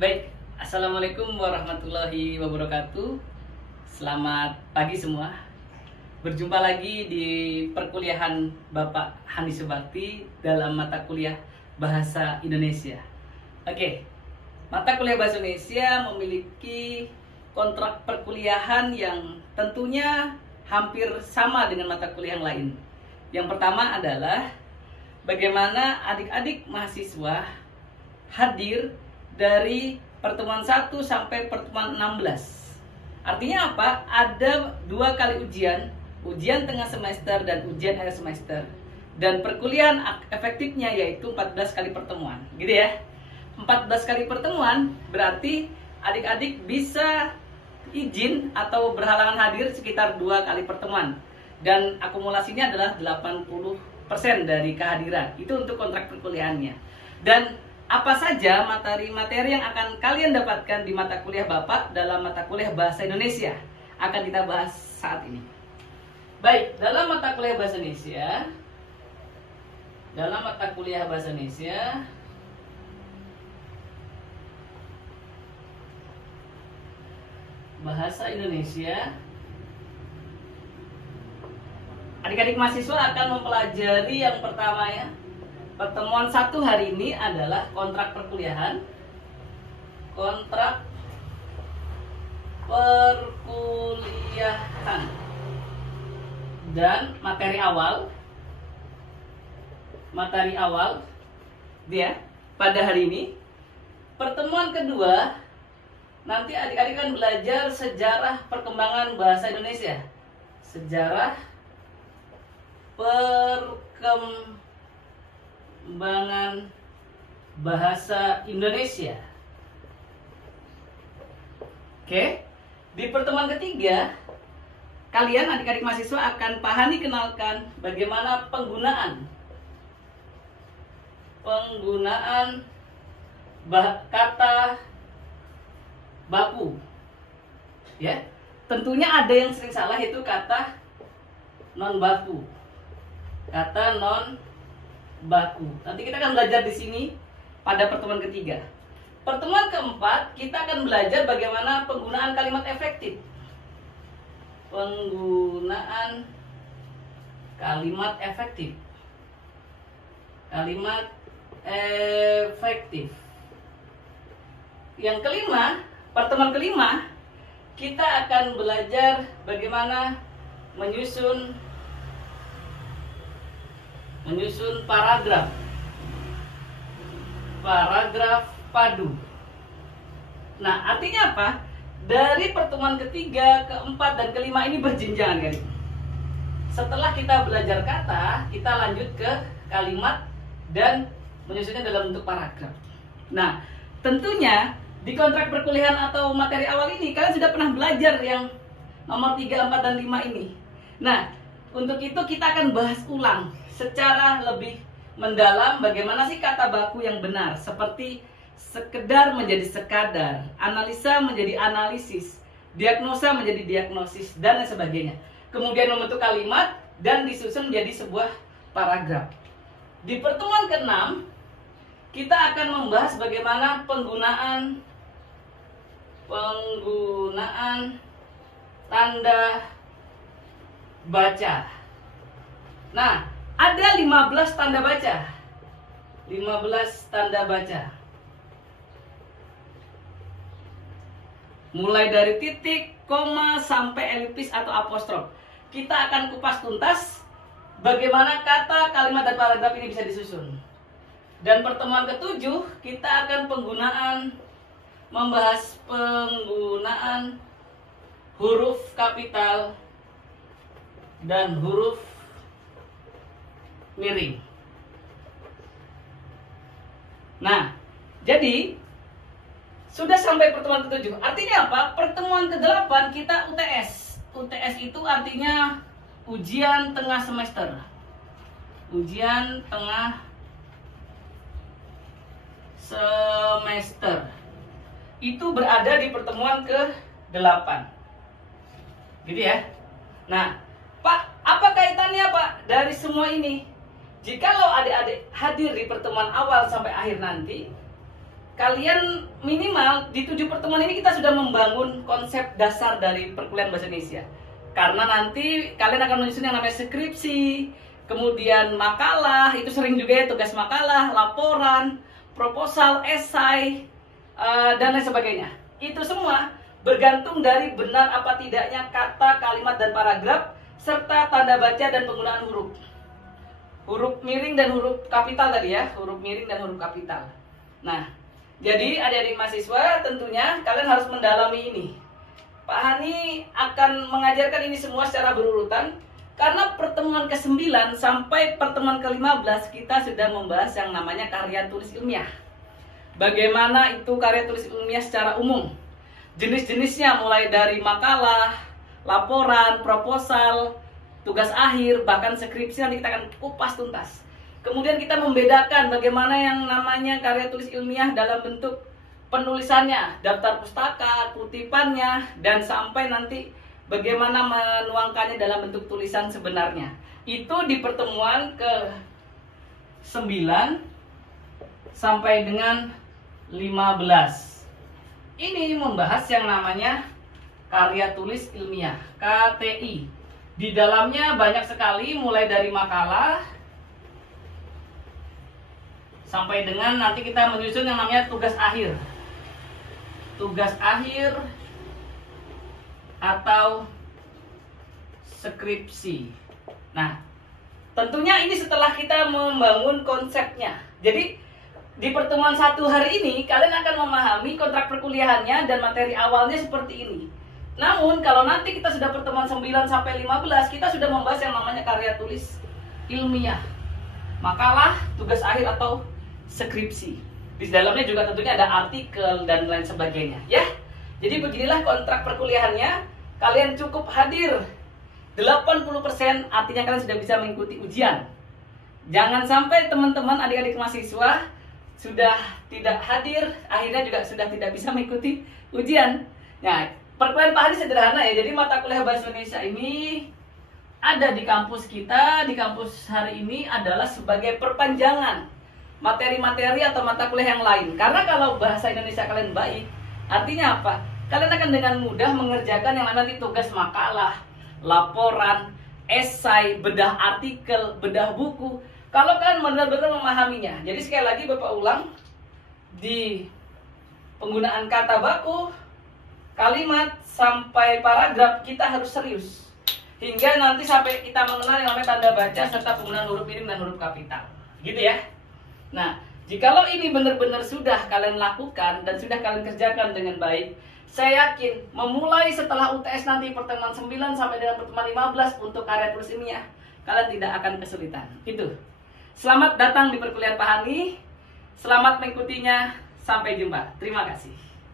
Baik, Assalamualaikum warahmatullahi wabarakatuh. Selamat pagi semua. Berjumpa lagi di perkuliahan Bapak Hani Subakti dalam mata kuliah Bahasa Indonesia. Oke, mata kuliah Bahasa Indonesia memiliki kontrak perkuliahan yang tentunya hampir sama dengan mata kuliah yang lain. Yang pertama adalah bagaimana adik-adik mahasiswa hadir dari pertemuan 1 sampai pertemuan 16. Artinya apa? Ada 2 kali ujian, ujian tengah semester dan ujian akhir semester. Dan perkuliahan efektifnya yaitu 14 kali pertemuan. Gitu ya. 14 kali pertemuan berarti adik-adik bisa izin atau berhalangan hadir sekitar 2 kali pertemuan. Dan akumulasinya adalah 80% dari kehadiran. Itu untuk kontrak perkuliahannya. Dan apa saja materi-materi yang akan kalian dapatkan di mata kuliah Bapak dalam mata kuliah Bahasa Indonesia akan kita bahas saat ini. Baik, dalam mata kuliah Bahasa Indonesia, adik-adik mahasiswa akan mempelajari yang pertama ya. Pertemuan 1 hari ini adalah kontrak perkuliahan. Kontrak perkuliahan. Dan materi awal dia pada hari ini. Pertemuan kedua nanti adik-adik akan belajar sejarah perkembangan bahasa Indonesia. Sejarah perkembangan bahasa Indonesia. Oke. Di pertemuan ketiga, kalian adik-adik mahasiswa akan Hani kenalkan bagaimana penggunaan kata baku. Ya. Tentunya ada yang sering salah, itu kata non baku. Kata non baku. Nanti kita akan belajar di sini pada pertemuan ketiga. Pertemuan keempat kita akan belajar bagaimana penggunaan kalimat efektif. Penggunaan kalimat efektif. Kalimat efektif. Yang kelima, pertemuan kelima kita akan belajar bagaimana menyusun paragraf padu. Nah, artinya apa? Dari pertemuan ketiga, keempat, dan kelima ini berjenjang kan? Setelah kita belajar kata, kita lanjut ke kalimat dan menyusunnya dalam bentuk paragraf. Nah, tentunya di kontrak perkuliahan atau materi awal ini kalian sudah pernah belajar yang nomor 3, 4, dan 5 ini. Nah, untuk itu kita akan bahas ulang secara lebih mendalam bagaimana sih kata baku yang benar, seperti sekedar menjadi sekadar, analisa menjadi analisis, diagnosa menjadi diagnosis, dan lain sebagainya. Kemudian membentuk kalimat dan disusun menjadi sebuah paragraf. Di pertemuan ke-6 kita akan membahas bagaimana penggunaan tanda baca. Nah, ada 15 tanda baca. 15 tanda baca. Mulai dari titik, koma, sampai elipsis atau apostrof. Kita akan kupas tuntas bagaimana kata, kalimat, dan paragraf ini bisa disusun. Dan pertemuan ke-7 kita akan membahas penggunaan huruf kapital dan huruf miring. Nah, jadi sudah sampai pertemuan ke-7. Artinya apa? Pertemuan ke-8 kita UTS. UTS itu artinya ujian tengah semester. Ujian tengah semester. Itu berada di pertemuan ke-8. Gitu ya. Nah, Pak, apa kaitannya Pak dari semua ini? Jikalau adik-adik hadir di pertemuan awal sampai akhir nanti, kalian minimal di 7 pertemuan ini kita sudah membangun konsep dasar dari perkuliahan bahasa Indonesia. Karena nanti kalian akan menyusun yang namanya skripsi, kemudian makalah, itu sering juga ya, tugas makalah, laporan, proposal, esai, dan lain sebagainya. Itu semua bergantung dari benar apa tidaknya kata, kalimat, dan paragraf, serta tanda baca dan penggunaan huruf. Huruf miring dan huruf kapital tadi ya, huruf miring dan huruf kapital. Nah, jadi adik-adik mahasiswa tentunya kalian harus mendalami ini. Pak Hani akan mengajarkan ini semua secara berurutan, karena pertemuan ke-9 sampai pertemuan ke-15 kita sudah membahas yang namanya karya tulis ilmiah. Bagaimana itu karya tulis ilmiah secara umum, jenis-jenisnya mulai dari makalah, laporan, proposal, tugas akhir, bahkan skripsi nanti kita akan kupas tuntas. Kemudian kita membedakan bagaimana yang namanya karya tulis ilmiah dalam bentuk penulisannya, daftar pustaka, kutipannya, dan sampai nanti bagaimana menuangkannya dalam bentuk tulisan sebenarnya. Itu di pertemuan ke-9 sampai dengan 15. Ini membahas yang namanya karya tulis ilmiah, KTI. Di dalamnya banyak sekali, mulai dari makalah sampai dengan nanti kita menyusun yang namanya tugas akhir. Tugas akhir atau skripsi. Nah, tentunya ini setelah kita membangun konsepnya. Jadi di pertemuan 1 hari ini kalian akan memahami kontrak perkuliahannya dan materi awalnya seperti ini. Namun kalau nanti kita sudah pertemuan 9 sampai 15, kita sudah membahas yang namanya karya tulis ilmiah, makalah, tugas akhir atau skripsi. Di dalamnya juga tentunya ada artikel dan lain sebagainya, ya. Jadi beginilah kontrak perkuliahannya. Kalian cukup hadir 80%, artinya kalian sudah bisa mengikuti ujian. Jangan sampai teman-teman adik-adik mahasiswa sudah tidak hadir, akhirnya juga sudah tidak bisa mengikuti ujian. Nah, perkuliahan Pak Hadi sederhana ya. Jadi mata kuliah bahasa Indonesia ini ada di kampus kita, di kampus hari ini adalah sebagai perpanjangan materi-materi atau mata kuliah yang lain. Karena kalau bahasa Indonesia kalian baik, artinya apa? Kalian akan dengan mudah mengerjakan yang namanya tugas makalah, laporan, esai, bedah artikel, bedah buku. Kalau kalian benar-benar memahaminya. Jadi sekali lagi Bapak ulang, di penggunaan kata baku, kalimat, sampai paragraf kita harus serius. Hingga nanti sampai kita mengenal yang namanya tanda baca serta penggunaan huruf miring dan huruf kapital. Gitu ya. Nah, jikalau ini benar-benar sudah kalian lakukan dan sudah kalian kerjakan dengan baik, saya yakin memulai setelah UTS nanti pertemuan 9 sampai dengan pertemuan 15 untuk karya tulis ilmiah, kalian tidak akan kesulitan. Itu. Selamat datang di perkuliahan Pak Hani. Selamat mengikutinya. Sampai jumpa. Terima kasih.